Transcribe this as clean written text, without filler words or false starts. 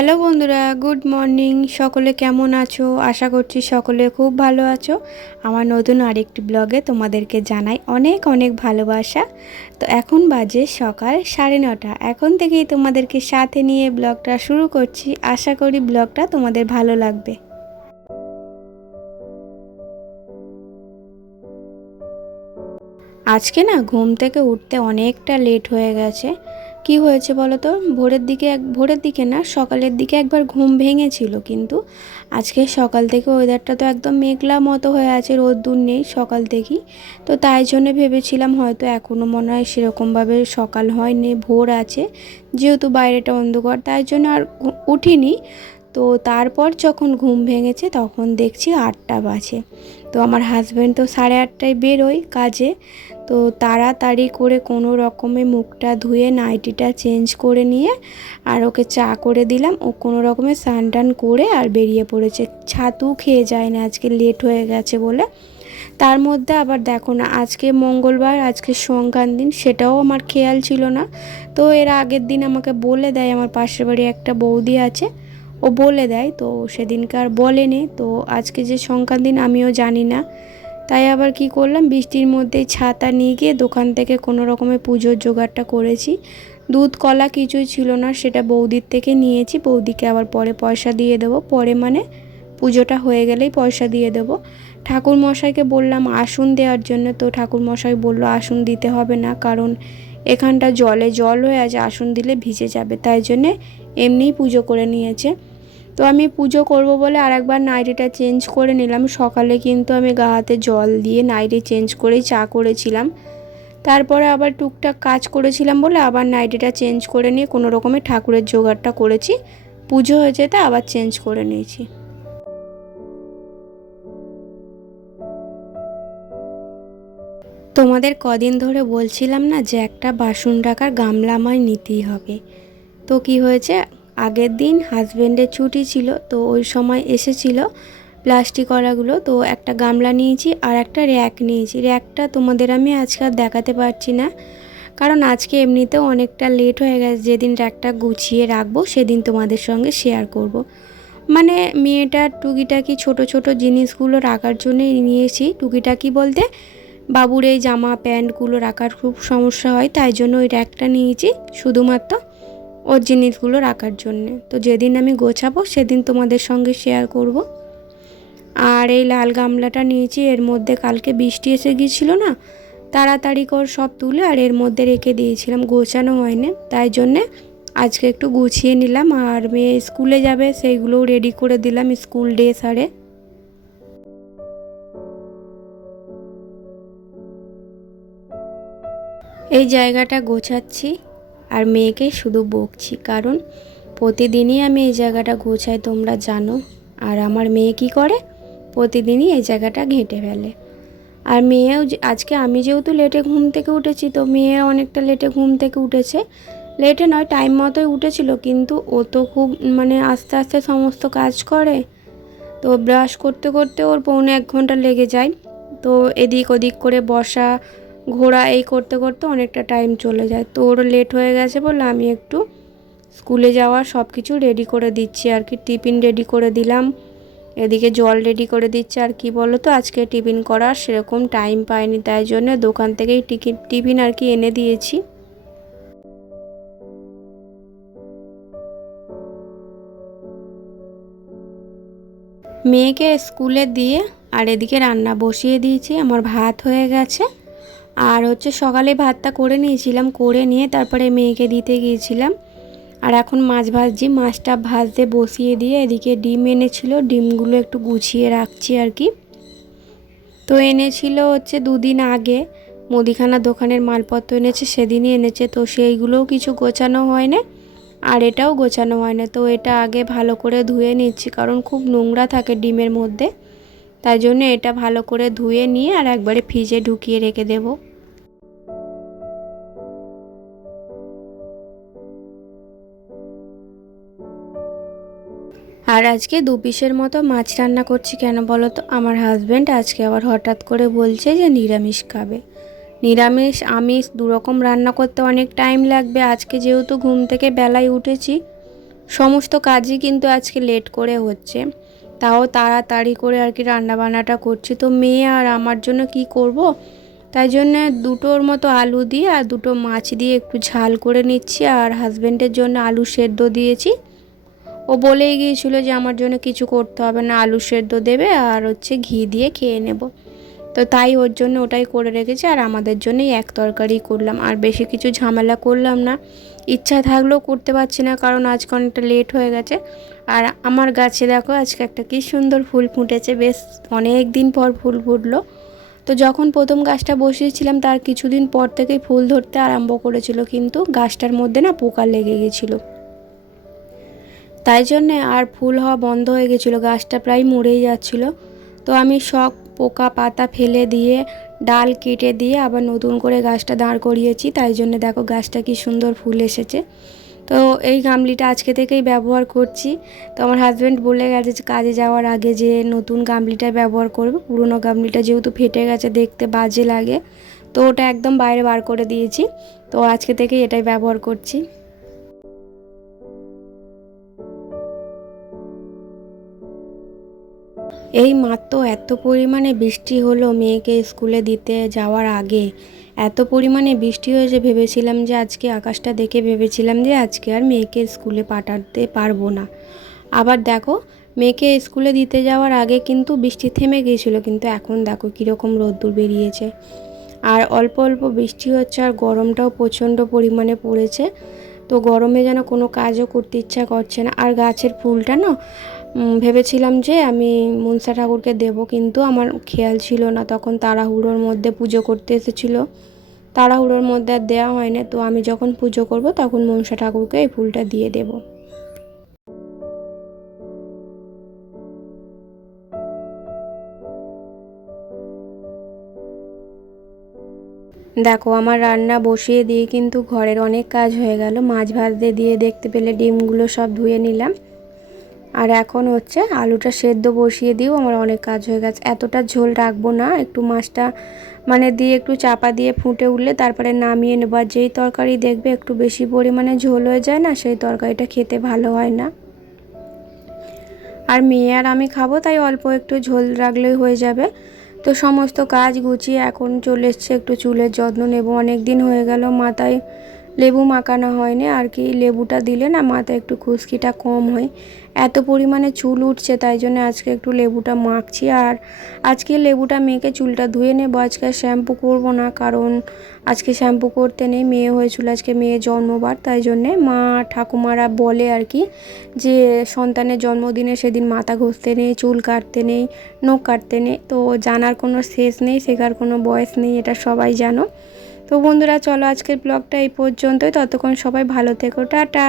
Hello বন্ধুরা, good morning. সকলে কেমন আছো? আশা করছি সকলে খুব ভালো আছো। আমার নতুন আরেকটি ব্লগে তোমাদেরকে জানাই অনেক অনেক ভালোবাসা। তো এখন বাজে সকাল 9:30। এখন থেকেই তোমাদেরকে সাথে নিয়ে ব্লগটা শুরু করছি। আশা করি ব্লগটা তোমাদের ভালো লাগবে। আজকে না ঘুম থেকে উঠতে অনেকটা লেট হয়ে গেছে। কি হয়েছে বলো তো? ভোরের দিকে না, সকালের দিকে একবার ঘুম ভেঙেছিল, কিন্তু আজকে সকাল থেকে ওয়েদারটা তো একদম মেঘলা মতো হয়ে আছে, রোদ্দুর নেই সকাল থেকেই। তো তাই জন্য ভেবেছিলাম হয়তো এখনও মনে হয় সেরকমভাবে সকাল হয়নি, ভোর আছে, যেহেতু বাইরেটা অন্ধকার, তাই জন্য আর উঠিনি। তো তারপর যখন ঘুম ভেঙেছে তখন দেখছি 8টা বাজে। তো আমার হাজব্যান্ড তো 8:30টায় বেরোয় কাজে। তো তাড়াতাড়ি করে কোনো রকমে মুখটা ধুয়ে নাইটিটা চেঞ্জ করে নিয়ে আর ওকে চা করে দিলাম। ও কোনো রকমে স্নান টান করে আর বেরিয়ে পড়েছে। ছাতু খেয়ে যায় না আজকে, লেট হয়ে গেছে বলে। তার মধ্যে আবার দেখো না, আজকে মঙ্গলবার, আজকে সংক্রান্তি দিন, সেটাও আমার খেয়াল ছিল না। তো এর আগের দিন আমাকে বলে দেয়, আমার পাশের বাড়ি একটা বৌদি আছে, ও বলে দেয়, তো সেদিনকার বলেনি। তো আজকে যে সংক্রান্তি দিন আমিও জানি না। তাই আবার কি করলাম, বৃষ্টির মধ্যেই ছাতা নিয়ে গিয়ে দোকান থেকে কোনো রকমে পুজোর জোগাড়টা করেছি। দুধ কলা কিছুই ছিল না, সেটা বৌদির থেকে নিয়েছি। বৌদিকে আবার পরে পয়সা দিয়ে দেবো, পরে মানে পুজোটা হয়ে গেলেই পয়সা দিয়ে দেবো। ঠাকুর মশাইকে বললাম আসন দেওয়ার জন্য, তো ঠাকুর মশাই বলল আসন দিতে হবে না, কারণ এখানটা জলে জল হয়ে আছে, আসন দিলে ভিজে যাবে, তাই জন্যে এমনিই পুজো করে নিয়েছে। তো আমি পুজো করব বলে আরেকবার নাইটিটা চেঞ্জ করে নিলাম। সকালে কিন্তু আমি গা হাতে জল দিয়ে নাইটি চেঞ্জ করেই চা করেছিলাম। তারপরে আবার টুকটাক কাজ করেছিলাম বলে আবার নাইটিটা চেঞ্জ করে নিয়ে কোনো রকমে ঠাকুরের জোগাড়টা করেছি। পুজো হয়ে যেতে আবার চেঞ্জ করে নিয়েছি। তোমাদের কদিন ধরে বলছিলাম না যে একটা বাসন রাখার গামলা আমায় নিতেই হবে। তো কি হয়েছে, আগের দিন হাজব্যান্ডের ছুটি ছিল, তো ওই সময় এসেছিল প্লাস্টিকওয়ালাগুলো। তো একটা গামলা নিয়েছি আর একটা র্যাক নিয়েছি। র্যাকটা তোমাদের আমি আজকে আর দেখাতে পারছি না, কারণ আজকে এমনিতেও অনেকটা লেট হয়ে গেছে। যেদিন র্যাকটা গুছিয়ে রাখবো সেদিন তোমাদের সঙ্গে শেয়ার করব। মানে মেয়েটার টুকিটাকি ছোট ছোট জিনিসগুলো রাখার জন্যই নিয়েছি। টুকিটাকি বলতে বাবুর এই জামা প্যান্টগুলো রাখার খুব সমস্যা হয়, তাই জন্য ওই র্যাকটা নিয়েছি শুধুমাত্র ওর জিনিসগুলো রাখার জন্যে। তো যেদিন আমি গোছাবো সেদিন তোমাদের সঙ্গে শেয়ার করব। আর এই লাল গামলাটা নিয়েছি, এর মধ্যে কালকে বৃষ্টি এসে গিয়েছিল না, তাড়াতাড়ি করে সব তুলে আর এর মধ্যে রেখে দিয়েছিলাম, গোছানো হয়নি, তাই জন্যে আজকে একটু গুছিয়ে নিলাম। আর মেয়ে স্কুলে যাবে সেইগুলোও রেডি করে দিলাম, স্কুল ড্রেস আরে। এই জায়গাটা গোছাচ্ছি আর মেয়েকে শুধু বকছি, কারণ প্রতিদিনই আমি এই জায়গাটা গোছাই, তোমরা জানো। আর আমার মেয়ে কি করে, প্রতিদিনই এই জায়গাটা ঘেঁটে ফেলে। আর মেয়েও আজকে আমি যেহেতু লেটে ঘুম থেকে উঠেছি, তো মেয়ে অনেকটা লেটে ঘুম থেকে উঠেছে। লেটে নয়, টাইম মতোই উঠেছিল, কিন্তু ও তো খুব মানে আস্তে আস্তে সমস্ত কাজ করে। তো ব্রাশ করতে করতে ওর 1.25 ঘন্টা লেগে যায়। তো এদিক ওদিক করে বসা ঘোরা এই করতে করতে অনেকটা টাইম চলে যায়। তো ওর লেট হয়ে গেছে বলে আমি একটু স্কুলে যাওয়ার সব কিছু রেডি করে দিচ্ছি আর কি। টিফিন রেডি করে দিলাম, এদিকে জল রেডি করে দিচ্ছি। আর কি বলো তো, আজকে টিফিন করার সেরকম টাইম পাইনি, তাই জন্য দোকান থেকেই টিফিন আর কি এনে দিয়েছি। মেয়েকে স্কুলে দিয়ে আর এদিকে রান্না বসিয়ে দিয়েছি। আমার ভাত হয়ে গেছে, আর হচ্ছে সকালে ভাতটা করে নিয়েছিলাম, করে নিয়ে তারপরে মেয়েকে দিতে গিয়েছিলাম। আর এখন মাছ ভাজছি, মাছটা ভাজতে বসিয়ে দিয়ে এদিকে ডিম এনেছিল, ডিমগুলো একটু গুছিয়ে রাখছি আর কি। তো এনেছিল হচ্ছে 2 দিন আগে, মুদিখানা দোকানের মালপত্র এনেছে, সেদিনই এনেছে। তো সেইগুলোও কিছু গোছানো হয় না, আর এটাও গোছানো হয় না। তো এটা আগে ভালো করে ধুয়ে নিচ্ছি, কারণ খুব নোংরা থাকে ডিমের মধ্যে, তাই জন্য এটা ভালো করে ধুয়ে নিয়ে আর একবারে ফ্রিজে ঢুকিয়ে রেখে দেবো। আর আজকে 2 পিসের মতো মাছ রান্না করছি, কেন বলো তো? আমার হাজব্যান্ড আজকে আবার হঠাৎ করে বলছে যে নিরামিষ খাবে। নিরামিষ আমিষ দুরকম রান্না করতে অনেক টাইম লাগবে। আজকে যেহেতু ঘুম থেকে বেলায় উঠেছি, সমস্ত কাজই কিন্তু আজকে লেট করে হচ্ছে, তাও তাড়াতাড়ি করে আর কি রান্নাবান্নাটা করছি। তো মেয়ে আর আমার জন্য কি করব, তাই জন্যে দুটোর মতো আলু দিয়ে আর দুটো মাছ দিয়ে একটু ঝাল করে নিচ্ছি। আর হাজব্যান্ডের জন্য আলু সেদ্ধ দিয়েছি। ও বলেই গিয়েছিল যে আমার জন্য কিছু করতে হবে না, আলু সেদ্ধ দেবে আর হচ্ছে ঘি দিয়ে খেয়ে নেব। তো তাই ওর জন্য ওটাই করে রেখেছি, আর আমাদের জন্যই এক তরকারি করলাম, আর বেশি কিছু ঝামেলা করলাম না। ইচ্ছা থাকলেও করতে পারছি না, কারণ আজকে অনেকটা লেট হয়ে গেছে। আর আমার গাছে দেখো আজকে একটা কি সুন্দর ফুল ফুটেছে, বেশ অনেক দিন পর ফুল ফুটলো। তো যখন প্রথম গাছটা বসিয়েছিলাম তার কিছুদিন পর থেকেই ফুল ধরতে আরম্ভ করেছিল, কিন্তু গাছটার মধ্যে না পোকা লেগে গেছিলো, তাই জন্যে আর ফুল হওয়া বন্ধ হয়ে গেছিলো, গাছটা প্রায় মরেই যাচ্ছিলো। তো আমি সব পোকা পাতা ফেলে দিয়ে ডাল কেটে দিয়ে আবার নতুন করে গাছটা দাঁড় করিয়েছি, তাই জন্য দেখো গাছটা কি সুন্দর ফুল এসেছে। তো এই গামলিটা আজকে থেকেই ব্যবহার করছি। তো আমার হাজব্যান্ড বলে গেছে যে কাজে যাওয়ার আগে যে নতুন গামলিটা ব্যবহার করবে, পুরনো গামলিটা যেহেতু ফেটে গেছে দেখতে বাজে লাগে, তো ওটা একদম বাইরে বার করে দিয়েছি। তো আজকে থেকেই এটাই ব্যবহার করছি। এই মাত্র এত পরিমাণে বৃষ্টি হলো মেয়েকে স্কুলে দিতে যাওয়ার আগে, এত পরিমাণে বৃষ্টি হয়েছে ভেবেছিলাম যে আজকে আকাশটা দেখে ভেবেছিলাম যে আজকে আর মেয়েকে স্কুলে পাঠাতে পারবো না। আবার দেখো মেয়েকে স্কুলে দিতে যাওয়ার আগে কিন্তু বৃষ্টি থেমে গিয়েছিলো, কিন্তু এখন দেখো কীরকম রোদ্দুর বেরিয়েছে। আর অল্প অল্প বৃষ্টি হচ্ছে, আর গরমটাও প্রচণ্ড পরিমাণে পড়েছে। তো গরমে যেন কোনো কাজও করতে ইচ্ছা করছে না। আর গাছের ফুলটা না ভেবেছিলাম যে আমি মনসা ঠাকুরকে দেব, কিন্তু আমার খেয়াল ছিল না, তখন তাড়াহুড়োর মধ্যে পুজো করতে এসেছিলো, তাড়াহুড়োর মধ্যে আর দেওয়া হয়নি। তো আমি যখন পুজো করব তখন মনসা ঠাকুরকে এই ফুলটা দিয়ে দেব। দেখো আমার রান্না বসিয়ে দিয়ে কিন্তু ঘরের অনেক কাজ হয়ে গেল, মাছ ভাজতে দিয়ে দেখতে পেলে ডিমগুলো সব ধুয়ে নিলাম। আর এখন হচ্ছে আলুটা সেদ্ধ বসিয়ে দিয়েও আমার অনেক কাজ হয়ে গেছে। এতটা ঝোল রাখবো না, একটু মাছটা মানে দিয়ে একটু চাপা দিয়ে ফুটে উঠলে তারপরে নামিয়ে নেবো। আর যেই তরকারি দেখবে একটু বেশি পরিমাণে ঝোল হয়ে যায় না, সেই তরকারিটা খেতে ভালো হয় না। আর মেয়ে আর আমি খাবো, তাই অল্প একটু ঝোল রাখলেই হয়ে যাবে। তো সমস্ত কাজ গুছিয়ে এখন চলে এসছে একটু চুলের যত্ন নেব। অনেক দিন হয়ে গেল মাথায় লেবু মাখানো হয়নি আর কি, লেবুটা দিলে না মাথায় একটু খুশকিটা কম হয়। এত পরিমাণে চুল উঠছে, তাই জন্য আজকে একটু লেবুটা মাখছি। আর আজকে লেবুটা মেখে চুলটা ধুয়ে নেব, আজকে শ্যাম্পু করব না, কারণ আজকে শ্যাম্পু করতে নেই, মেয়ে হয়েছিল আজকে, মেয়ের জন্মবার, তাই জন্যে মা ঠাকুমারা বলে আর কি যে সন্তানের জন্মদিনে সেদিন মাথা ঘষতে নেই, চুল কাটতে নেই, নখ কাটতে নেই। তো জানার কোনো শেষ নেই, শেখার কোনো বয়স নেই, এটা সবাই জানো। তো বন্ধুরা চলো আজকের ব্লগটা এই পর্যন্তই, ততক্ষণ সবাই ভালো থেকো, টাটা।